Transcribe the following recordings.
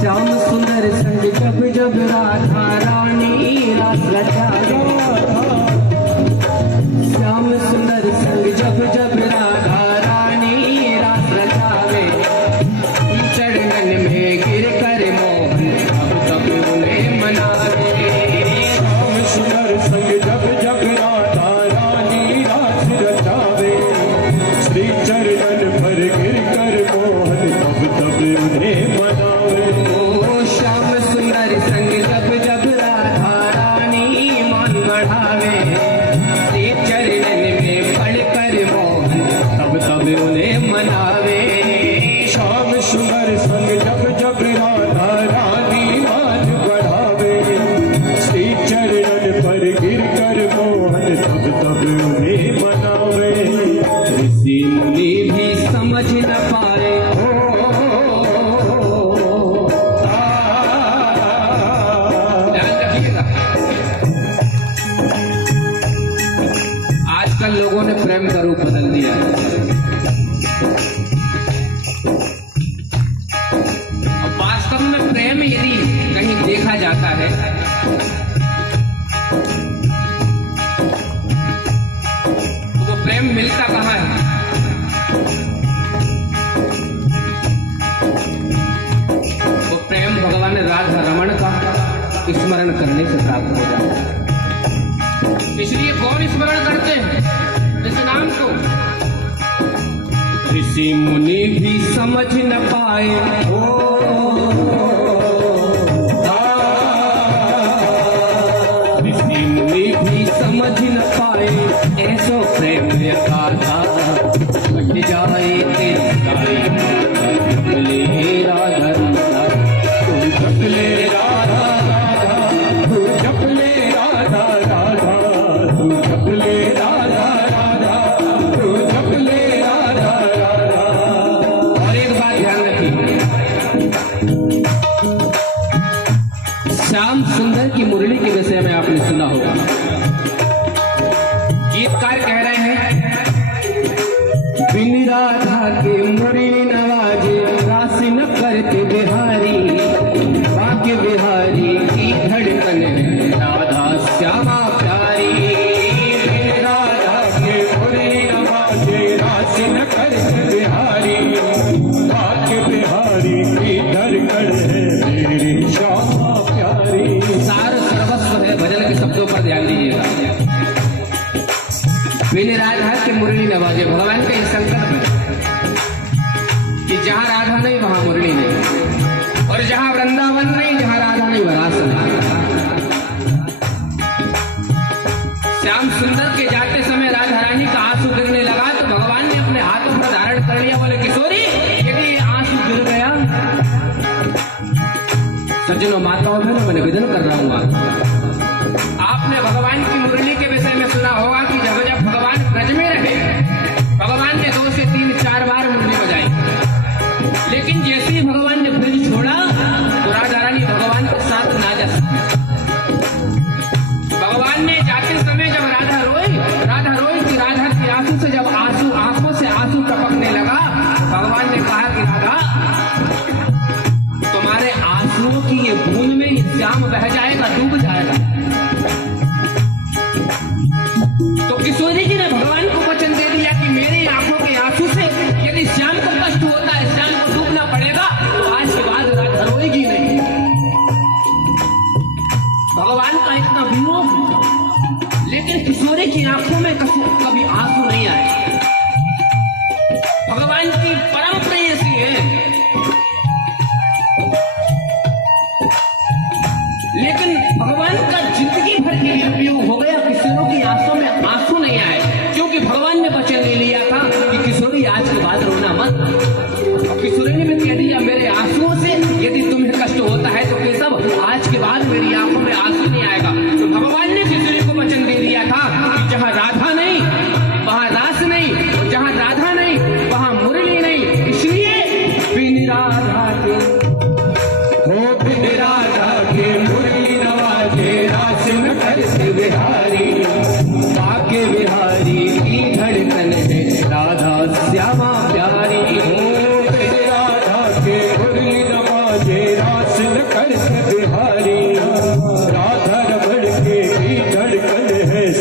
श्याम सुंदर संग जब जब राधा रानी रास रचावे, श्याम सुंदर संग जब जब राधा रानी रास रचावे, चरणन में गिर कर मोहन तब तब उन्हें मनावे। श्याम सुंदर संग जब जब राधा रानी रास रचावे, श्री चरणन पर गिर कर मोहन तब तब उन्हें मनावे। श्याम सुंदर संग जब जब राधा रानी मान बढ़ावे, श्री चरणन में पड़ कर मोहन तब तब उन्हें मनावे। श्याम सुंदर संग जब जब राधा रानी मान बढ़ावे, श्री चरणन पर गिर कर मोहन तब तब उन्हें मनावे। ऋषि मुनि भी समझ न पाए, आजकल लोगों ने प्रेम का रूप बदल दिया है। और वास्तव में प्रेम यदि कहीं देखा जाता है तो वो प्रेम मिलता कहाँ है? वो प्रेम भगवान राधा रमण का स्मरण करने से प्राप्त हो जाता है। इसलिए कौन स्मरण करते हैं इस नाम को? ऋषि मुनि भी समझ न पाए, ऋषि मुनि भी समझ न पाए, ऐसो प्रेम गाथा घट जाए तेरी गाय जपले राधा राधा, तू जपले राधा राधा, तू जपले राधा राधा, तू जपले राधा राधा, तू जपले राधा राधा। और एक बात ध्यान रखिए, श्याम सुंदर की मुरली के विषय में आपने सुना होगा। गीतकार कह रहे हैं, बिन राधा के मुरली नवाजे, रास न करते बिहारी, बाके बिहारी की धड़कन है राधा श्यामा प्यारी। बिन राधा के मुरली नवाजे, रास न करते बिहारी, बाके बिहारी की धड़कन है मेरी श्यामा प्यारी। सार सर्वस्व है, भजन के शब्दों पर ध्यान दीजिएगा। बिन राधा के मुरली नवाजे, भगवान का ये संकल्प है कि जहां राधा नहीं वहां मुरली नहीं, और जहां वृंदावन नहीं, जहां राधा नहीं वहां रास नहीं। श्याम सुंदर के जाते समय राधा रानी का आंसू गिरने लगा तो भगवान ने अपने हाथों पर धारण कर लिया, बोले किशोरी यदि आंसू गिर गया, सज्जनों माताओं में मैं निवेदन कर रहा हूं, आपने भगवान की मुरली के विषय में सुना होगा कि जब जब भगवान ब्रज में रहे, भगवान ने 2 से 3 4 बार मुरली बजाई, लेकिन जैसे ही भगवान ने ब्रज छोड़ा तो राधा रानी भगवान के साथ ना जा सकी। भगवान ने जाते समय जब राधा रोई कि राधा के आंसू से जब आंखों से आंसू टपकने लगा, भगवान ने कहा कि राधा तुम्हारे आंसुओं की ये बूंद में ये श्याम बह जाएगा, डूब जाएगा। तो किशोरी जी ने भगवान को वचन दे दिया कि मेरी आंखों के आंसू से यदि श्याम को कष्ट होता है, श्याम को डूबना पड़ेगा, तो आज के बाद राधा रोएगी नहीं। भगवान का इतना वियोग, लेकिन किशोरी की आंखों में कभी आंसू नहीं आए। भगवान की परम प्रेयसी है, लेकिन भगवान का जिंदगी भर के लिए उपयोग हो गया, किशोरों की आंखों में आंसू नहीं आए, क्योंकि भगवान ने वचन ले लिया था कि किशोरी आज के बाद रोना मत। और किशोरी ने भी कह दिया मेरे आंसुओं से यदि तुम्हें कष्ट होता है तो केशव आज के बाद मेरी आंखों में आंसू नहीं आएगा। तो भगवान ने किशोरी को वचन दे दिया था कि जहां राधा नहीं वहां रास नहीं,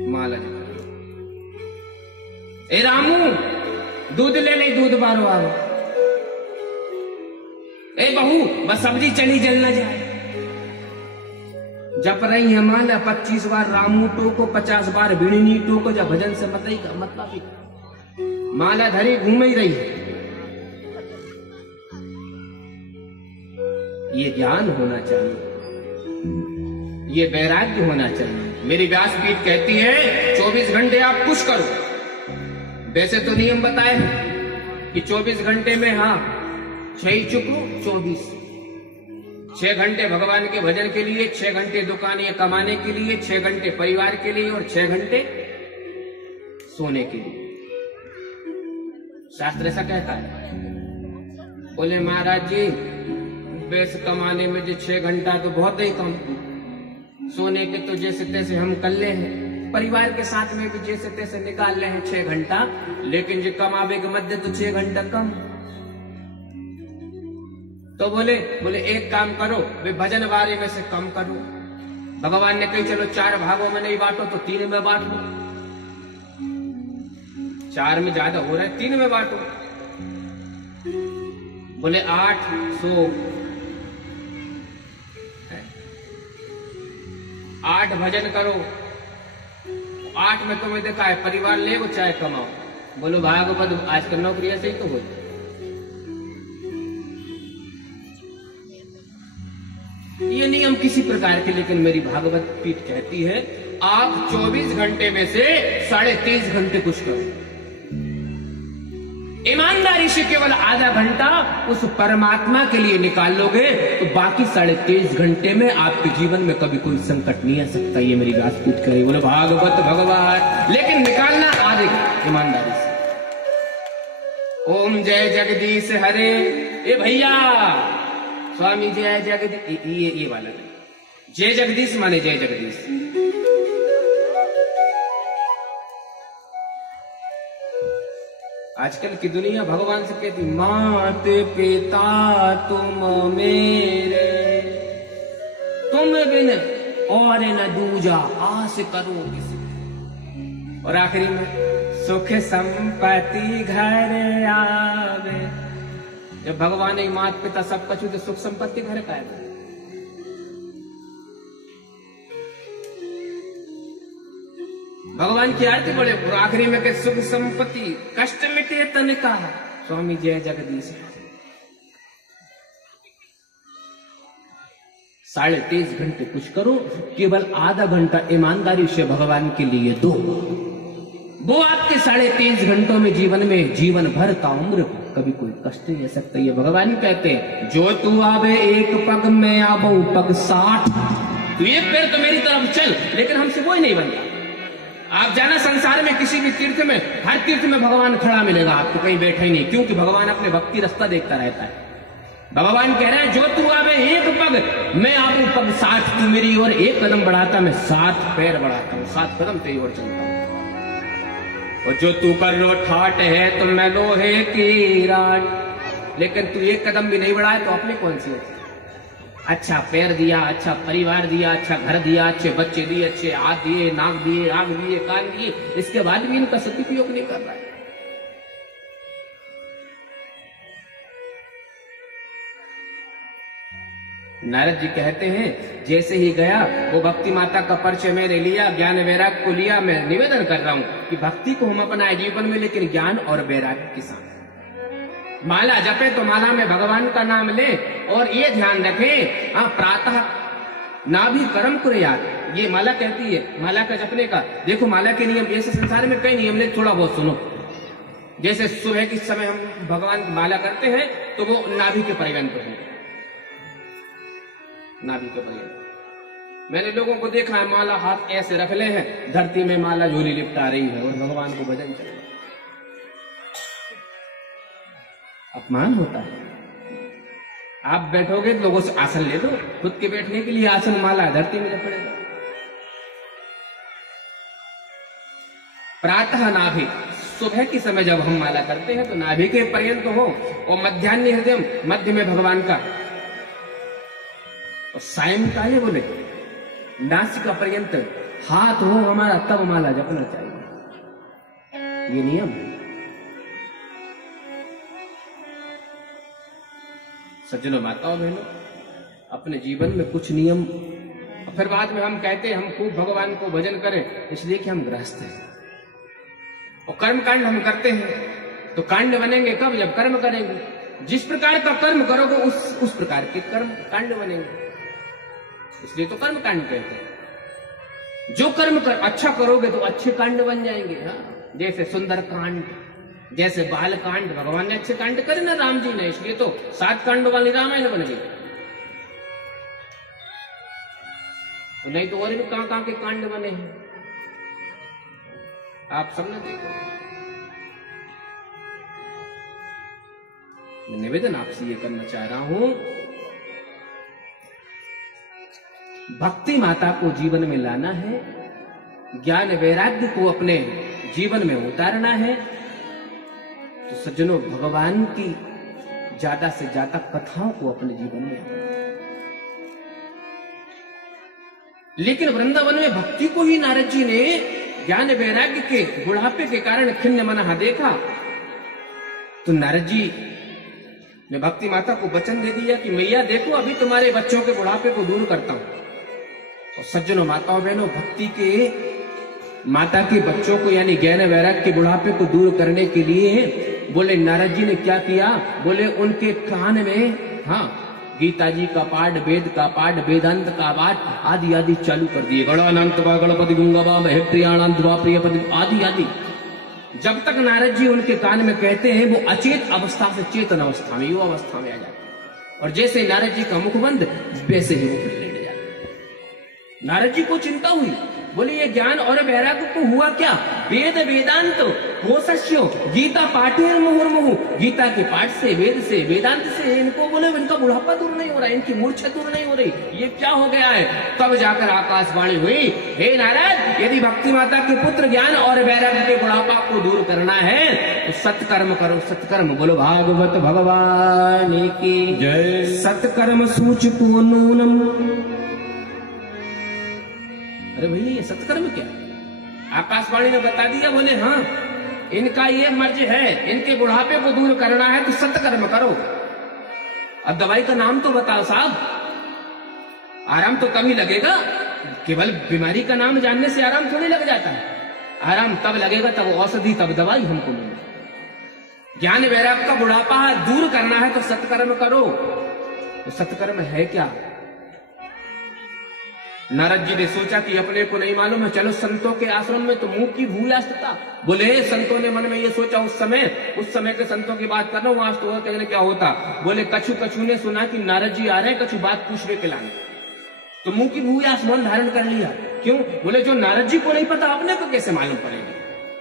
माला जप। ए रामू दूध ले ले, दूध बारो आओ। ए बहू बस सब्जी चली जल न जाए। जप रही है माला 25 बार रामू टोको, 50 बार बिड़नी टोको। जब भजन से मत ही का मतलब ही माला धरी घूम ही रही है। ये ज्ञान होना चाहिए, ये वैराग्य होना चाहिए। मेरी व्यासपीठ कहती है 24 घंटे आप कुछ करो। वैसे तो नियम बताए हैं कि 24 घंटे में हाँ 6 चुको 24, 6 घंटे भगवान के भजन के लिए, 6 घंटे दुकान या कमाने के लिए, 6 घंटे परिवार के लिए और 6 घंटे सोने के लिए। शास्त्र ऐसा कहता है। बोले महाराज जी पैसे कमाने में जो 6 घंटा तो बहुत ही कम, सोने के तो जैसे तैसे हम कर ले हैं, परिवार के साथ में भी जैसे तैसे निकाल ले हैं 6 घंटा, लेकिन जो कमावे के मध्य तो 6 घंटा कम। तो बोले एक काम करो, वे भजन वारे में से कम करो। भगवान ने कही चलो 4 भागों में नहीं बांटो तो 3 में बांट लो। 4 में ज्यादा हो रहा है, 3 में बांटो। बोले 8 भजन करो। 8 में तुम्हें देखा है परिवार ले वो चाहे कमाओ। बोलो भागवत आजकल नौकरी ऐसे ही तो हो। ये नियम किसी प्रकार के, लेकिन मेरी भागवत पीठ कहती है आप 24 घंटे में से 3.5 घंटे कुछ करो। ईमानदारी से केवल आधा घंटा उस परमात्मा के लिए निकाल लोगे तो बाकी 3.5 घंटे में आपके जीवन में कभी कोई संकट नहीं आ सकता। ये मेरी व्यासपीठ करे। बोले भागवत भगवान, लेकिन निकालना आधे ईमानदारी से। ओम जय जगदीश हरे। ए भैया स्वामी जय जगदीश, ये वाला जय जगदीश माने जय जगदीश। आजकल की दुनिया भगवान से कहती मात पिता तुम मेरे, तुम बिन और न दूजा आस करो किसी। और आखिरी में सुख संपत्ति घर आवे। जब भगवान ही मात पिता सब कछु तो सुख संपत्ति घर का है। भगवान की आरती बोले और आखिरी में के सुख संपत्ति कष्ट मिटे तन का। स्वामी जय जगदीश। 3.5 घंटे कुछ करो, केवल आधा घंटा ईमानदारी से भगवान के लिए दो। वो आपके 3.5 घंटों में जीवन भर का उम्र कभी कोई कष्ट नहीं आ सकता। ये भगवान कहते हैं जो तू आवे एक पग में आबो पग 60। तू एक पैर तो मेरी तरफ चल, लेकिन हमसे कोई नहीं बनता। आप जाना संसार में किसी भी तीर्थ में, हर तीर्थ में भगवान खड़ा मिलेगा आपको, कहीं बैठा ही नहीं, क्योंकि भगवान अपने भक्ति रास्ता देखता रहता है। भगवान कह रहे हैं जो तू आवे एक पग मैं आबू पग 60। तू मेरी ओर एक कदम बढ़ाता मैं 7 पैर बढ़ाता हूँ, 7 कदम तेरी ओर चलता हूँ। और जो तू कर लो ठाट है तो मैं लोहे की राट। लेकिन तू एक कदम भी नहीं बढ़ाए तो अपनी कौन सी होती। अच्छा पैर दिया, अच्छा परिवार दिया, अच्छा घर दिया, अच्छे बच्चे दिए, अच्छे हाथ दिए, नाक दिए, आंख दिए, कान दिए, इसके बाद भी इनका सदुपयोग नहीं कर रहा है। नारद जी कहते हैं जैसे ही गया वो भक्ति माता का परिचय मैंने लिया, ज्ञान वैराग्य को लिया। मैं निवेदन कर रहा हूं कि भक्ति को हम अपनाए जीवन में, लेकिन ज्ञान और वैराग्य के साथ। माला जपे तो माला में भगवान का नाम ले, और ये ध्यान रखें प्रातः ना भी कर्म कुर्यात। ये माला कहती है माला का जपने का। देखो माला के नियम, ऐसे संसार में कई नियम ले, थोड़ा बहुत सुनो। जैसे सुबह के समय हम भगवान की माला करते हैं तो वो नाभि के पर्यंत है, नाभि के पर्यंत। मैंने लोगों को देखा है माला हाथ ऐसे रख ले हैं, धरती में माला झोली लिपटा रही है और भगवान को भजन चल रहा है। अपमान होता है। आप बैठोगे तो लोगों से आसन ले दो, खुद के बैठने के लिए आसन माला धरती में जब पड़ेगा। प्रातः नाभि, सुबह के समय जब हम माला करते हैं तो नाभि के पर्यंत हो, और मध्यान्ह हृदय मध्य में भगवान का, और सायंकाले बोले नासिका पर्यंत हाथ हो हमारा तब माला जपना चाहिए, ये नियम है। सज्जनों, माताओं, बहनों, अपने जीवन में कुछ नियम, और फिर बाद में हम कहते हैं हम खूब भगवान को भजन करें, इसलिए कि हम गृहस्थ हैं और कर्म कांड हम करते हैं। तो कांड बनेंगे कब? जब कर्म करेंगे। जिस प्रकार का कर्म करोगे उस प्रकार के कर्म कांड बनेंगे, इसलिए तो कर्म कांड कहते हैं। जो कर्म अच्छा करोगे तो अच्छे कांड बन जाएंगे। हाँ, जैसे सुंदर कांड, जैसे बाल कांड, भगवान ने अच्छे कांड करे ना राम जी ने, इसलिए तो 7 कांडों वाली रामायण बन गई। तो नहीं तो और भी कहां के कांड बने हैं, आप सबने देखो। मैं निवेदन आपसे ये करना चाह रहा हूं, भक्ति माता को जीवन में लाना है, ज्ञान वैराग्य को अपने जीवन में उतारना है। तो सज्जनों, भगवान की ज्यादा से ज्यादा कथाओं को अपने जीवन में, लेकिन वृंदावन में भक्ति को ही नारद जी ने ज्ञान वैराग्य के बुढ़ापे के कारण खिन्न मना देखा। तो नारद जी ने भक्ति माता को वचन दे दिया कि मैया देखो, अभी तुम्हारे बच्चों के बुढ़ापे को दूर करता हूं। और सज्जनों, माताओं, बहनों, भक्ति के माता के बच्चों को यानी ज्ञान वैराग्य के बुढ़ापे को दूर करने के लिए बोले नारद जी ने क्या किया? बोले उनके कान में, हाँ, गीता जी का पाठ, वेद का पाठ, वेदांत का पाठ आदि आदि चालू कर दिए। गणानंत वा गणपति गुंगवा महे प्रियानंद वा प्रियपति आदि आदि। जब तक नारद जी उनके कान में कहते हैं, वो अचेत अवस्था से चेतन अवस्था में, युवा अवस्था में आ जाते हैं। और जैसे नारद जी का मुख बंद, वैसे ही वो फिर लेट जाते। नारद जी को चिंता हुई, बोले ये ज्ञान और वैराग्य को हुआ क्या? वेद वेदांत हो सस्यो गीता पाठे मुहुर्मुहु, गीता के पाठ से, वेद से, वेदांत से इनको बोले इनका बुढ़ापा दूर नहीं हो रहा, इनकी मूर्छा दूर नहीं हो रही, ये क्या हो गया है? तब जाकर आकाशवाणी हुई, हे नारद, यदि भक्ति माता के पुत्र ज्ञान और वैराग्य के बुढ़ापा को दूर करना है तो सत्कर्म करो, सत्कर्म। बोलो भागवत भगवान की जय। सत्कर्म सूचको नूनम। अरे भैया, ये सत्कर्म क्या? आकाशवाणी ने बता दिया। बोले हाँ, इनका ये मर्ज है, इनके बुढ़ापे को दूर करना है तो सत्कर्म करो। अब दवाई का नाम तो बताओ साहब। आराम तो तभी लगेगा, केवल बीमारी का नाम जानने से आराम थोड़ी लग जाता है। आराम तब लगेगा तब औषधि, तब दवाई हमको मिलेगी। ज्ञान वैराग्य का बुढ़ापा दूर करना है तो सत्कर्म करो। तो सत्कर्म है क्या? नारद जी ने सोचा कि अपने को नहीं मालूम है, चलो संतों के आश्रम में तो मुंह की भूयास्तता। बोले संतों ने मन में ये सोचा उस समय के संतों की बात कर रहा हूं, आज तो कहने क्या होता। बोले कछु ने सुना कि नारद जी आ रहे हैं, कछु बात पूछने के लाने, तो मुंह की भूयास मन धारण कर लिया। क्यों? बोले जो नारद जी को नहीं पता अपने को कैसे मालूम पड़ेगी?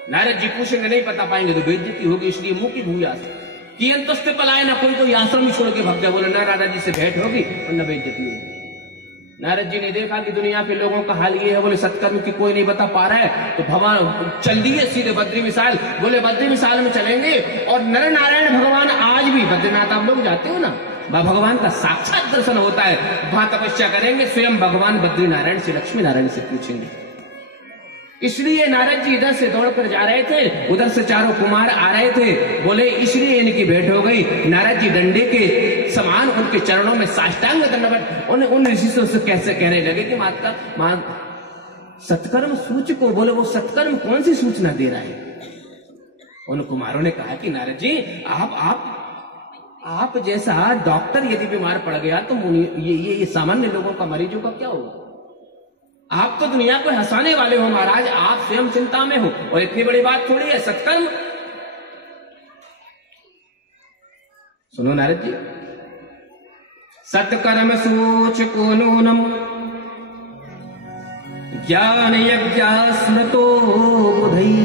नारद जी पूछेंगे नहीं पता पाएंगे तो बेइज्जती होगी, इसलिए मुंह की भूयास कि अंतस्ते पलाए ना कोई आश्रम छोड़ के भाग जाए। बोले ना नारद जी से भेंट होगी और न बेइज्जती होगी। नारद जी ने देखा कि दुनिया के लोगों का हाल ये है, बोले सत्कर्म की कोई नहीं बता पा रहा है, तो भगवान चल दिए सीधे बद्री विशाल। बोले बद्री विशाल में चलेंगे। और नर नारायण भगवान आज भी, बद्रीनाथ आप लोग जाते हो ना, भगवान का साक्षात दर्शन होता है, वहां तपस्या करेंगे। स्वयं भगवान बद्री नारायण से, लक्ष्मी नारायण से पूछेंगे। इसलिए नारद जी इधर से दौड़कर जा रहे थे, उधर से चारों कुमार आ रहे थे। बोले इसलिए इनकी भेंट हो गई। नारद जी डंडे के समान उनके चरणों में साष्टांग दंडवत, उन ऋषि से कैसे कहने लगे कि माता सत्कर्म सूचको। बोले वो सत्कर्म कौन सी सूचना दे रहा है? उन कुमारों ने कहा कि नारद जी आप जैसा डॉक्टर यदि बीमार पड़ गया तो ये सामान्य लोगों का, मरीजों का क्या होगा? आप तो दुनिया को हंसाने वाले हो महाराज, आप स्वयं चिंता में हो, और इतनी बड़ी बात थोड़ी है सत्कर्म। सुनो नारद जी, सत्कर्म सूचको नूनम ज्ञान यज्ञास्मतो बुधई।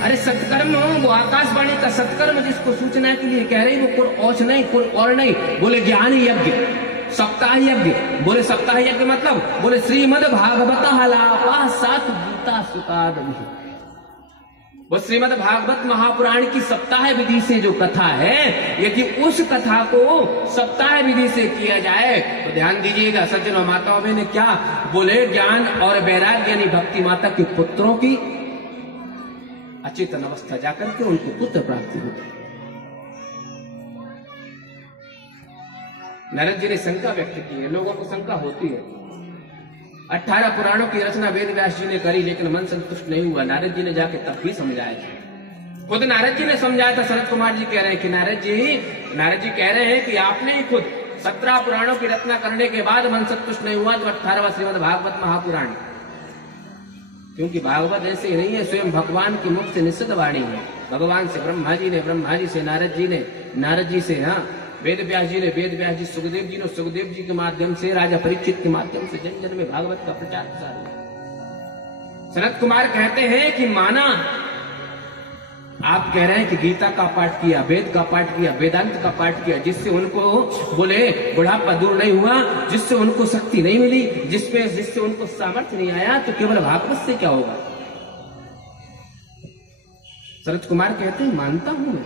अरे सत्कर्म, वो आकाशवाणी का सत्कर्म जिसको सूचना के लिए कह रही, वो कोई औच नहीं, कोई और नहीं। बोले ज्ञान यज्ञ, सप्ताह यज्ञ। बोले सप्ताह यज्ञ मतलब? बोले श्रीमद भागवत हलापा सात गीता सुकाद। वो श्रीमद् भागवत महापुराण की सप्ताह विधि से जो कथा है, यदि उस कथा को सप्ताह विधि से किया जाए तो ध्यान दीजिएगा सज्जनों माताओं में ने क्या बोले, ज्ञान और वैराग्य यानी भक्ति माता के पुत्रों की अचेतन अवस्था जाकर के उनको पुत्र प्राप्ति होती है। नारद जी ने शंका व्यक्त की है, लोगों को शंका होती है। 18 पुराणों की रचना वेद व्यास जी ने करी, लेकिन मन संतुष्ट नहीं हुआ। नारद जी ने जाके तब भी समझाया। खुद नारद जी ने समझाया था। शरद कुमार जी कह रहे हैं कि नारद जी कह रहे हैं कि आपने ही खुद 17 पुराणों की रचना करने के बाद मन संतुष्ट नहीं हुआ तो 18वां श्रीमद् भागवत महापुराण, क्योंकि भागवत ऐसे ही नहीं है, स्वयं भगवान की मुख से निषिद्ध वाणी है। भगवान से ब्रह्मा जी ने, ब्रह्मा जी से नारद जी ने, नारद जी से वेद व्यास जी ने, वेद व्यास जी सुखदेव जी ने, सुखदेव जी के माध्यम से राजा परीक्षित के माध्यम से जन जन में भागवत का प्रचार प्रसार हुआ। सनत कुमार कहते हैं कि माना आप कह रहे हैं कि गीता का पाठ किया, वेद का पाठ किया, वेदांत का पाठ किया, जिससे उनको बोले बुढ़ापा दूर नहीं हुआ, जिससे उनको शक्ति नहीं मिली, जिससे उनको सामर्थ्य नहीं आया, तो केवल भागवत से क्या होगा। शरद कुमार कहते हैं मानता हूं मैं,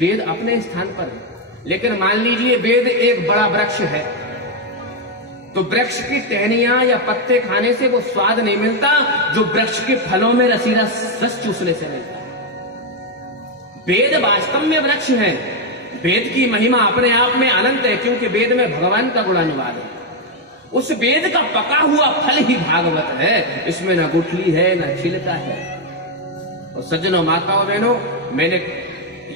वेद अपने स्थान पर है, लेकिन मान लीजिए वेद एक बड़ा वृक्ष है, तो वृक्ष की टहनियां या पत्ते खाने से वो स्वाद नहीं मिलता जो वृक्ष के फलों में रसीला रस चूसने से मिलता है। वेद वास्तव में वृक्ष है। वेद की महिमा अपने आप में अनंत है, क्योंकि वेद में भगवान का गुणानुवाद है। उस वेद का पका हुआ फल ही भागवत है, इसमें न गुठली है न छिलका है। और सज्जनों माताओं बहनों, मैंने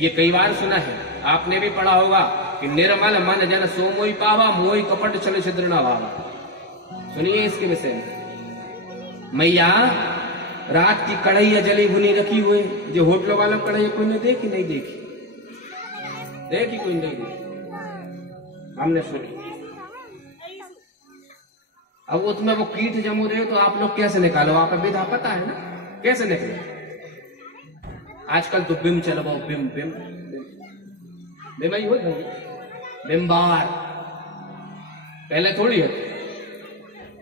ये कई बार सुना है, आपने भी पढ़ा होगा कि निर्मल मन जन सो मोई पावा, मोई कपट चल छिद्र न भावा। सुनिए इसके विषय में। मैया रात की कढ़ैया जली भुनी रखी हुई, जो होटलों वालों कढ़ैया कोई ने देखी नहीं देखी, देखी कोई नहीं देखी, हमने सुनी। अब उसमें वो कीट जमू रहे तो आप लोग कैसे निकालो, आप विधा पता है ना कैसे निकले। आजकल तो बिम चलो, बिम बिम बिम ही हो गई, बिम्बार पहले थोड़ी है।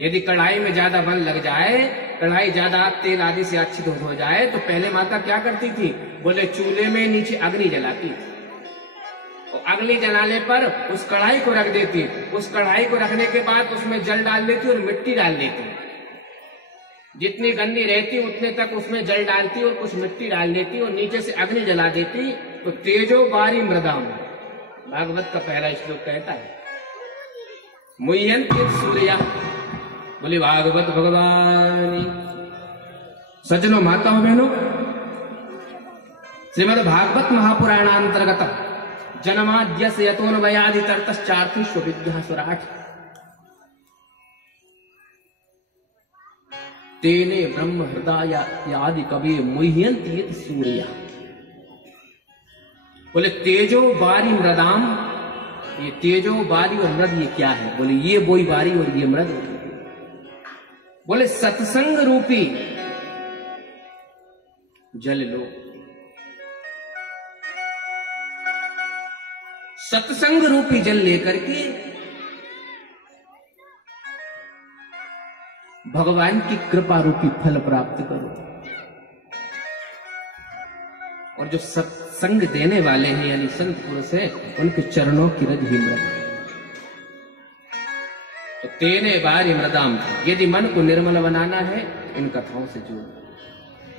यदि कढ़ाई में ज्यादा बल लग जाए, कढ़ाई ज्यादा तेल आदि से अच्छी हो जाए, तो पहले माता क्या करती थी, बोले चूल्हे में नीचे अग्नि जलाती थी, और अग्नि जलाने पर उस कढ़ाई को रख देती, उस कढ़ाई को रखने के बाद उसमें जल डाल देती और मिट्टी डाल देती, जितनी गंदी रहती उतने तक उसमें जल डालती और कुछ मिट्टी डाल देती और नीचे से अग्नि जला देती, तो तेजो बारी मृदाम भागवत का पहला श्लोक कहता है। मुह्यन्ति सूर्या, बोले भागवत भगवान। सज्जनों माताओं बहनों, श्रीमद् भागवत महापुराणांतर्गत जन्माद्य से यतोन्वयादि तर्तश्चार्थीष्व विद्या सुराट तेने ब्रह्म हृदय आदि कवि मुह्यन्ति सूर्या। बोले तेजो बारी मृदाम, ये तेजो बारी और मृद ये क्या है, बोले ये बोई बारी और ये मृद। बोले सत्संग रूपी जल लो, सत्संग रूपी जल लेकर के भगवान की कृपा रूपी फल प्राप्त करो। और जो सत्संग देने वाले हैं यानी संत पुरुष है, उनके चरणों की रज ही मृद। तो तेने बारी मृदाम, यदि मन को निर्मल बनाना है इन कथाओं से जोड़।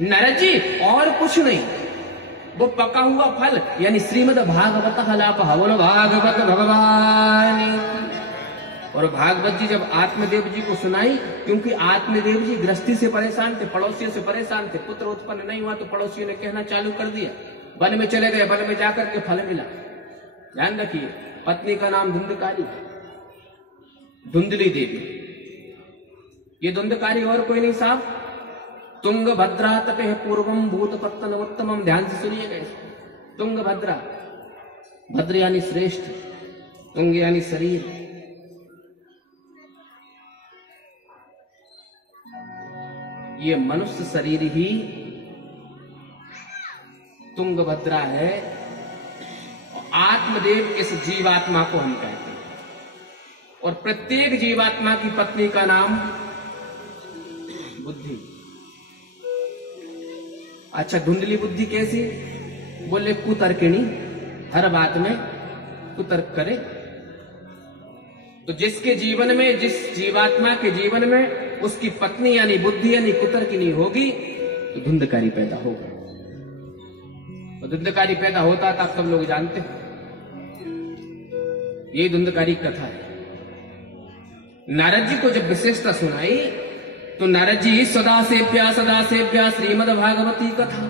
नारद जी और कुछ नहीं, वो पका हुआ फल यानी श्रीमद् भागवत हलाप हवन भागवत भगवान। और भागवत जी जब आत्मदेव जी को सुनाई, क्योंकि आत्मदेव जी गृहस्थी से परेशान थे, पड़ोसियों से परेशान थे, पुत्र उत्पन्न नहीं हुआ तो पड़ोसियों ने कहना चालू कर दिया, वन में चले गए, वन में जाकर के फल मिला। ध्यान रखिए, पत्नी का नाम धुंधकारी, धुंधली देवी। ये धुंधकारी और कोई नहीं साहब, तुंग भद्रा तटे पूर्वम भूत पत्तन उत्तमम। ध्यान से सुनिएगा इसको। तुंग भद्रा, भद्र यानी श्रेष्ठ, तुंग यानी शरीर, ये मनुष्य शरीर ही तुंगभद्रा है। आत्मदेव इस जीवात्मा को हम कहते हैं, और प्रत्येक जीवात्मा की पत्नी का नाम बुद्धि। अच्छा धुंधली बुद्धि कैसी? बोले कुतर्किणी, हर बात में कुतर्क करे। तो जिसके जीवन में, जिस जीवात्मा के जीवन में उसकी पत्नी यानी बुद्धि यानी कुतर्किनी होगी तो धुंधकारी पैदा होगा। तो धुंधकारी पैदा होता था, सब लोग जानते हैं। ये धुंधकारी कथा है। नारद जी को जब विशेषता सुनाई तो नारद जी सदा सेव्या श्रीमद् भागवती कथा,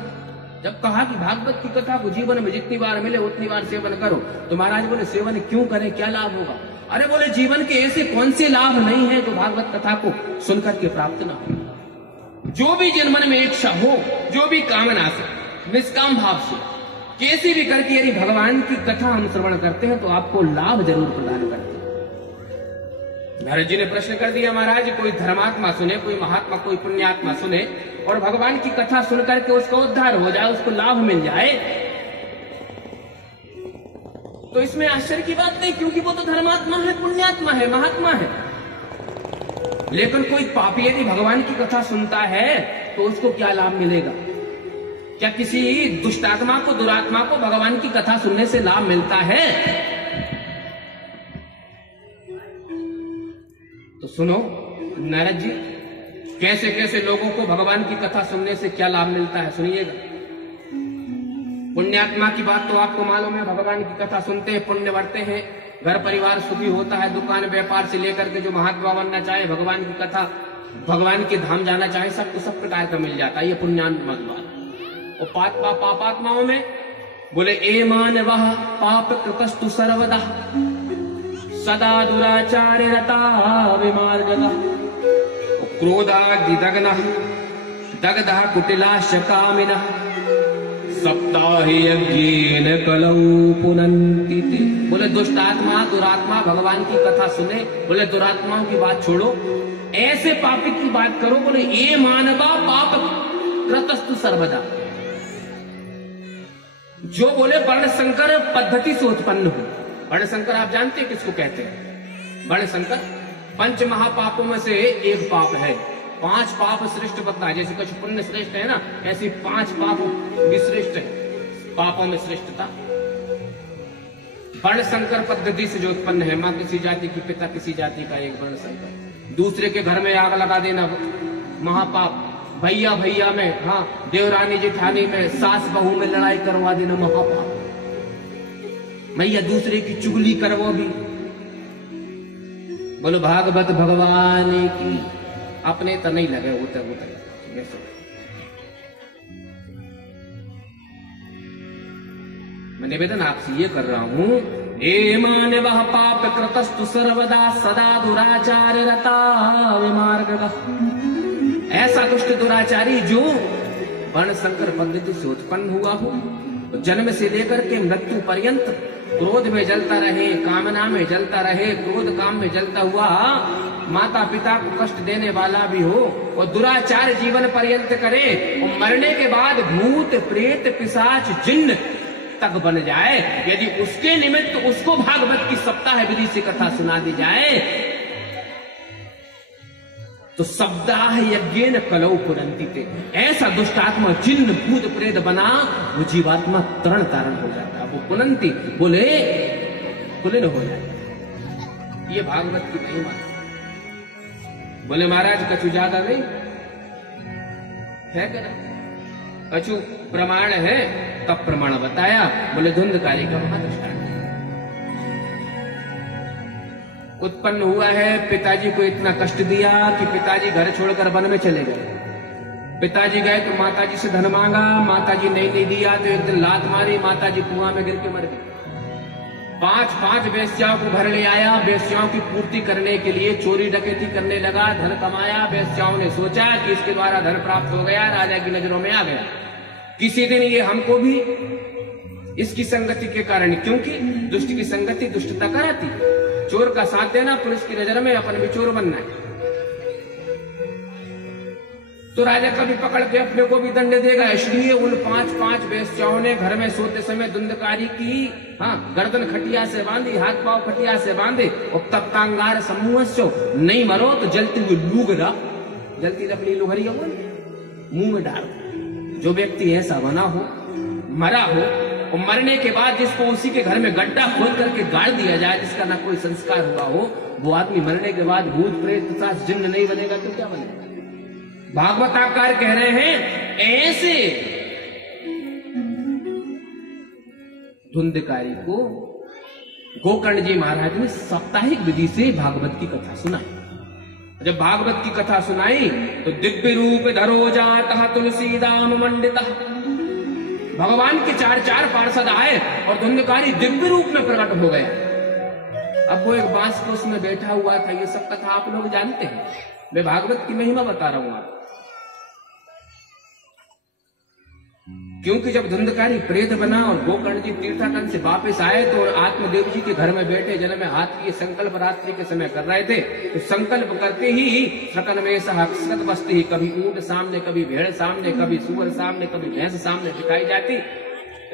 जब कहा कि भागवत की कथा को जीवन में जितनी बार मिले उतनी बार सेवन करो, तो महाराज बोले सेवन क्यों करें, क्या लाभ होगा? अरे बोले जीवन के ऐसे कौन से लाभ नहीं है जो भागवत कथा को सुनकर के प्राप्त ना हो। जो भी जिन मन में इच्छा हो, जो भी कामना से, निष्काम भाव से, कैसे भी करके यदि भगवान की कथा हम श्रवण करते हैं तो आपको लाभ जरूर प्रदान करते हैं। नारद जी ने प्रश्न कर दिया, महाराज कोई धर्मात्मा सुने, कोई महात्मा, कोई पुण्यात्मा सुने और भगवान की कथा सुनकर के उसका उद्धार हो जाए, उसको लाभ मिल जाए, तो इसमें आश्चर्य की बात नहीं, क्योंकि वो तो धर्मात्मा है, पुण्यात्मा है, महात्मा है। लेकिन कोई पापी यदि भगवान की कथा सुनता है तो उसको क्या लाभ मिलेगा? क्या किसी दुष्टात्मा को, दुरात्मा को भगवान की कथा सुनने से लाभ मिलता है? तो सुनो नारद जी, कैसे कैसे लोगों को भगवान की कथा सुनने से क्या लाभ मिलता है, सुनिएगा। पुण्यात्मा की बात तो आपको मालूम है, भगवान की कथा सुनते हैं, पुण्य बढ़ते हैं, घर परिवार सुखी होता है, दुकान व्यापार से लेकर के जो महात्मा बनना चाहे, भगवान की कथा, भगवान के धाम जाना चाहे, सबको सब प्रकार का मिल जाता है। ये पुण्यात्मा की बात। और पापात्माओं में बोले ए मानवः पाप कृतस्तु सर्वदा सदा दुराचार्य रता विमार्गतः क्रोधादिदग्नः दग्धः कुटिलाश्च कामिनः सप्ताहि यज्ञेन कलौ पुनन्ति ते। बोले दुष्टात्मा, दुरात्मा भगवान की कथा सुने, बोले दुरात्माओं की बात छोड़ो, ऐसे पापी की बात करो। बोले ए मानवा पाप कृतस्तु सर्वदा, जो बोले वर्णशंकर पद्धति से उत्पन्न हो। वर्णशंकर आप जानते हैं किसको कहते हैं? वर्णशंकर पंच महापापों में से एक पाप है। 5 पाप श्रेष्ठ बता है, जैसे कुछ पुण्य श्रेष्ठ है ना, ऐसी 5 पाप भी श्रेष्ठ है, पापों में श्रेष्ठता। वर्णशंकर पद्धति से जो उत्पन्न है, माँ किसी जाति की, पिता किसी जाति का, एक वर्णशंकर। दूसरे के घर में आग लगा देना महापाप, भैया भैया में, हाँ देवरानी जेठानी में, सास बहू में लड़ाई करवा देना महापाप, मैया दूसरे की चुगली करवो भी। बोलो भागवत भगवान की, अपने तो नहीं लगे होते मैं निवेदन आपसे ये कर रहा हूं, ए मानवः पाप कृतस्तु सर्वदा सदा दुराचार्य रता विमार्गतः। ऐसा दुष्ट दुराचारी जो वर्णशंकर पद्धति से उत्पन्न हुआ हो, जन्म से लेकर के मृत्यु पर्यंत क्रोध में जलता रहे, कामना में जलता रहे, क्रोध काम में जलता हुआ माता पिता को कष्ट देने वाला भी हो और दुराचार जीवन पर्यंत करे और मरने के बाद भूत प्रेत पिशाच जिन्न तक बन जाए, यदि उसके निमित्त उसको भागवत की सप्ताह विधि से कथा सुना दी जाए तो सप्ताह यज्ञेन कलौ पुनन्ति ते। ऐसा दुष्टात्मा जिन्न भूत प्रेत बना वो जीवात्मा तरण तारण हो जाता, वो पुनन्ति बोले कुलीन हो जाए। ये भागवत की महिमा। बोले महाराज कछु ज्यादा नहीं है क्या? कछु प्रमाण है, तब प्रमाण बताया। बोले धुंधकारी का महादृष्टांत उत्पन्न हुआ है, पिताजी को इतना कष्ट दिया कि पिताजी घर छोड़कर वन में चले गए। पिताजी गए तो माताजी से धन मांगा, माताजी नहीं दिया तो एक दिन लात मारी, माताजी कुआं में गिर के मर गई। 5 वेश्याओं को घर ले आया, वेश्याओं की पूर्ति करने के लिए चोरी डकैती करने लगा, धन कमाया। वेश्याओं ने सोचा कि इसके द्वारा धन प्राप्त हो गया, राजा की नजरों में आ गया। किसी दिन ये हमको भी इसकी संगति के कारण, क्योंकि दुष्ट की संगति दुष्टता कराती, चोर का साथ देना पुलिस की नजर में अपन भी चोर बनना है। तो राजा कभी पकड़ के अपने को भी दंड देगा, इसलिए उन 5 वेश्याओं ने घर में सोते समय धुंधकारी की गर्दन खटिया से बांधी, हाथ पांव खटिया से बांधे और तब कांगार समूह नहीं मरो तो जलती हुई लूगरा, जलती लकड़ी लुहरी मुंह में डाल जो व्यक्ति ऐसा बना हो, मरा हो, और मरने के बाद जिसको उसी के घर में गड्ढा खोद करके गाड़ दिया जाए, जिसका ना कोई संस्कार हुआ हो, वो आदमी मरने के बाद भूत प्रेत पिशाच जिन्न नहीं बनेगा तो क्या बनेगा? भागवताकार कह रहे हैं ऐसे धुंधकारी को गोकर्ण जी महाराज ने साप्ताहिक विधि से भागवत की कथा सुनाई। जब भागवत की कथा सुनाई तो दिव्य रूप धरो जाता तुलसी दाम मंडिता, भगवान के चार पार्षद आए और धुंधकारी दिव्य रूप में प्रकट हो गया। अब वो एक बांस के उसमें बैठा हुआ था। ये सब कथा आप लोग जानते हैं, मैं भागवत की महिमा बता रहा हूं आपको। क्योंकि जब धुंधकारी प्रेत बना और गोकर्ण जी तीर्थाटन से वापस आए तो आत्मदेव जी के घर में बैठे जल में हाथ किए संकल्प रात्रि के समय कर रहे थे। तो संकल्प करते ही सकल में सहत बस्ती, कभी ऊंट सामने, कभी भेड़ सामने, कभी सुअर सामने, कभी भैंस सामने दिखाई जाती।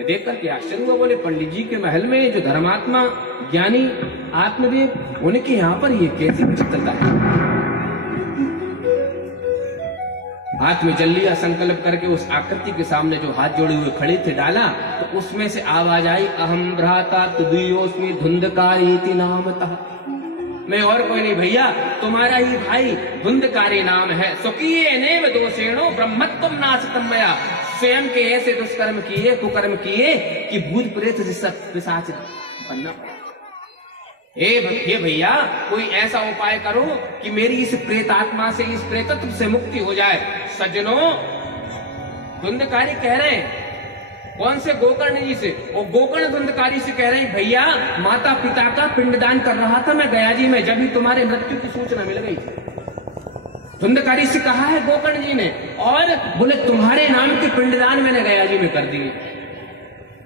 देख करके आश्चर्य हुआ। बोले पंडित जी के महल में जो धर्मात्मा ज्ञानी आत्मदेव, उनके यहाँ पर ये कैसी विचित्रता है? हाथ में जल लिया, संकल्प करके उस आकृति के सामने जो हाथ जोड़े हुए खड़े थे डाला, तो उसमें से आवाज आई, अहम भ्राता तुदयोस्मि धुंधकारी नामतः। मैं और कोई नहीं भैया, तुम्हारा ही भाई धुंधकारी नाम है। स्वकीय नेव दोषेणो ब्रह्मत्वम नाशतम मया, स्वयं के ऐसे दुष्कर्म किए, कुकर्म किए कि भूत प्रेत जिससे पिशाच बनना पड़ा। हे भैया, कोई ऐसा उपाय करो कि मेरी इस प्रेत आत्मा से, इस प्रेतत्व से मुक्ति हो जाए। सज्जनों, धुंधकारी कह रहे हैं, कौन से? गोकर्ण जी से। और गोकर्ण धुंधकारी से कह रहे हैं, भैया माता पिता का पिंडदान कर रहा था मैं गया जी में, जब भी तुम्हारे मृत्यु की सूचना मिल गई। धुंधकारी से कहा है गोकर्ण जी ने, और बोले तुम्हारे नाम के पिंडदान मैंने गया जी में कर दिए।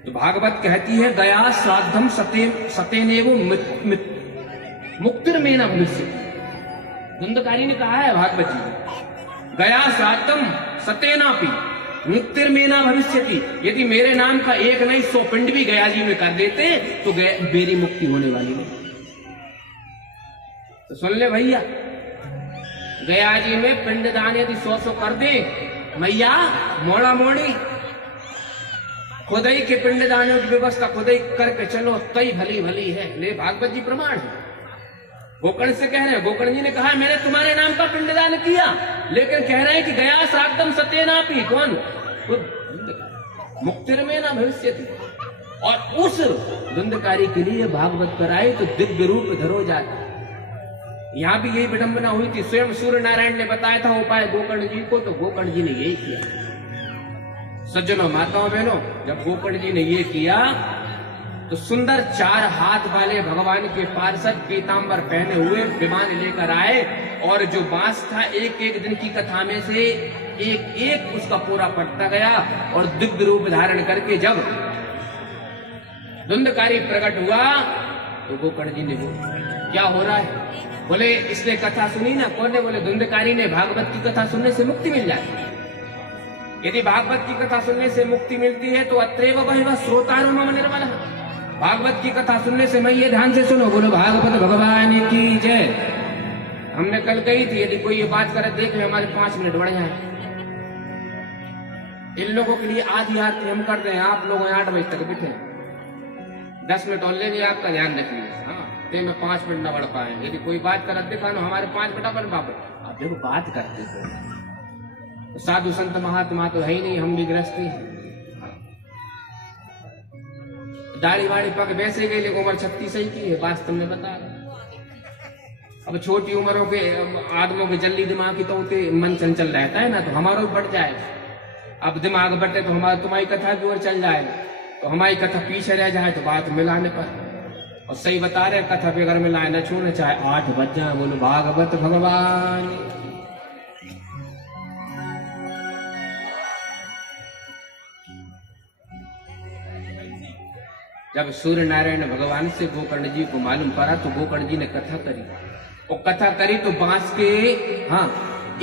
तो भागवत कहती है, गया श्राद्धम सतेनेवो मुक्तिर्मेना भविष्य। धुंधकारी ने कहा है भागवत जी, गया श्राद्धम सतेनापि मुक्तिर्मेना भविष्यति। यदि मेरे नाम का एक नहीं 100 पिंड भी गया जी में कर देते तो मेरी मुक्ति होने वाली नहीं। तो सुन ले भैया, गया जी में पिंडदान यदि 100 कर दे, मैया मोड़ा मोड़ी खुदाई के पिंडदानों की व्यवस्था खुदाई करके चलो, तई भली भली है। ले भागवत जी प्रमाण है। गोकर्ण से कह रहे हैं, गोकर्ण जी ने कहा मैंने तुम्हारे नाम का पिंडदान किया, लेकिन कह रहे हैं कि गया श्राद्धम सत्यनापि। कौन? मुक्तिर्मेना भविष्यति। और उस धुंधकारी के लिए भागवत कराए तो दिव्य रूप धरो जाता। यहां भी यही विडंबना हुई थी। स्वयं सूर्य नारायण ने बताया था उपाय गोकर्ण जी को, तो गोकर्ण जी ने यही किया। सज्जनों, माताओं बहनों, जब गोकर्ण जी ने ये किया तो सुंदर 4 हाथ वाले भगवान के पार्षद पीतांबर पहने हुए विमान लेकर आए, और जो बांस था एक एक दिन की कथा में से एक एक उसका पूरा पटता गया, और दिव्य रूप धारण करके जब धुंधकारी प्रकट हुआ तो गोकर्ण जी ने क्या हो रहा है? बोले इसने कथा सुनी ना। कौन ने? बोले धुंधकारी ने। भागवत की कथा सुनने से मुक्ति मिल जाती। यदि भागवत की कथा सुनने से मुक्ति मिलती है तो अत्रैव बहिः श्रोतारो मम निर्मलः। भागवत की कथा सुनने से, मैं ये ध्यान से सुनो, बोलो भागवत भगवान की जय। हमने कल कही थी, यदि कोई ये बात करे देख ले हमारे 5 मिनट बढ़ जाए। इन लोगों के लिए आधी आरती हम कर रहे हैं, आप लोग 8 बजे तक बैठे, 10 मिनट और लेंगे, आपका ध्यान रखिए। हाँ, ते में 5 मिनट न बढ़ पाए। यदि कोई बात कर दिखा हमारे 5 मिनट अपन वापस। आप देखो बात करते थे, साधु संत महात्मा तो है ही नहीं, हम भी गृहस्थी हैं। दाढ़ी वाड़ी पक वैसे गई, लेकिन उम्र 36 ही की है, वास्तव में बता रहा। अब छोटी उम्रों के आदमों के जल्दी दिमाग की तो मन चंचल रहता है ना, तो हमारा बढ़ जाए। अब दिमाग बढ़े तो हमारा तुम्हारी कथा की ओर चल जाए, तो हमारी कथा पीछे रह जाए तो बात मिलाने पर। और सही बता रहे, कथा पे अगर मिलाए न छूने चाहे 8 बज जाए, बोलो भागवत भगवान। जब सूर्य नारायण भगवान से गोकर्ण जी को मालूम पड़ा तो गोकर्ण जी ने कथा करी, और कथा करी तो बांस के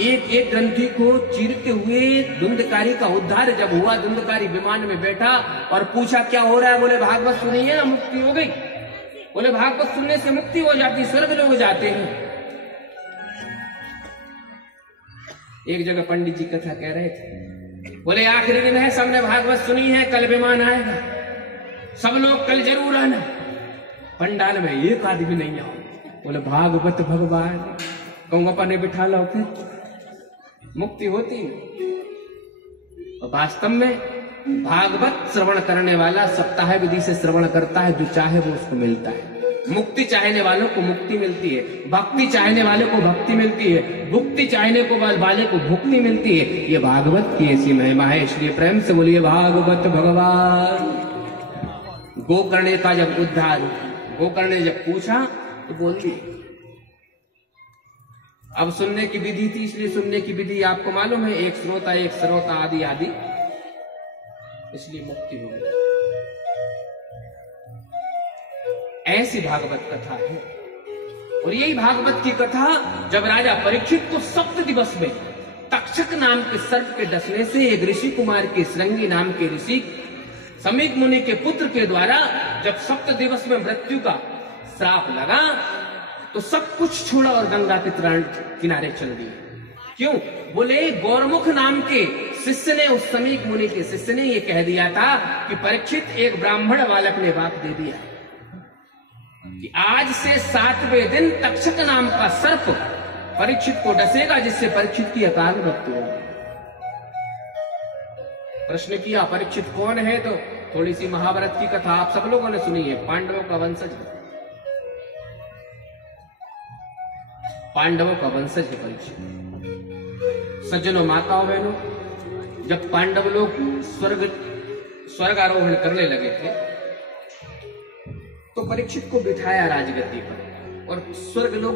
एक एक ग्रंथि को चीरते हुए धुंधकारी का उद्धार जब हुआ। धुंधकारी विमान में बैठा और पूछा क्या हो रहा है? बोले भागवत सुनी है, मुक्ति हो गई। बोले भागवत सुनने से मुक्ति हो जाती, स्वर्ग लोग जाते हैं। एक जगह पंडित जी कथा कह रहे थे, बोले आखिरी दिन है, सबने भागवत सुनी है, कल विमान आएगा, सब लोग कल जरूर आना। पंडाल में एक आदमी नहीं आओ। बोले भागवत भगवान कहूंगा पर बिठा लो, फिर मुक्ति होती नहीं। और वास्तव में भागवत श्रवण करने वाला सप्ताह विधि से श्रवण करता है, जो चाहे वो उसको मिलता है। मुक्ति चाहने वालों को मुक्ति मिलती है, भक्ति चाहने वाले को भक्ति मिलती है, भुक्ति चाहने को वाले को भुक्ति मिलती है। ये भागवत की ऐसी महिमा है, इसलिए प्रेम से बोलिए भागवत भगवान। गोकर्ण का जब उद्धार, गोकर्ण ने जब पूछा तो बोल दिए। अब सुनने की विधि थी, इसलिए सुनने की विधि आपको मालूम है, एक श्रोता आदि आदि, इसलिए मुक्ति हो गई। ऐसी भागवत कथा है। और यही भागवत की कथा जब राजा परीक्षित को सप्त दिवस में तक्षक नाम के सर्प के डसने से एक ऋषि कुमार के श्रृंगी नाम के ऋषि समीक मुनि के पुत्र के द्वारा जब सप्त दिवस में मृत्यु का श्राप लगा, तो सब कुछ छोड़ा और गंगा के किनारे चल दिए। क्यों? बोले गौरमुख नाम के शिष्य ने, उस समीक मुनि के शिष्य ने यह कह दिया था कि परीक्षित एक ब्राह्मण बालक ने बाप दे दिया कि आज से 7वें दिन तक्षक नाम का सर्प परीक्षित को डसेगा, जिससे परीक्षित की अकाल मृत्यु होगी। प्रश्न किया परीक्षित कौन है, तो थोड़ी सी महाभारत की कथा आप सब लोगों ने सुनी है। पांडवों का वंशज, पांडवों का वंशज है परीक्षित। सज्जनों, माताओं बहनों, जब पांडव लोग स्वर्गारोहण करने लगे थे तो परीक्षित को बिठाया राजगद्दी पर और स्वर्ग लोग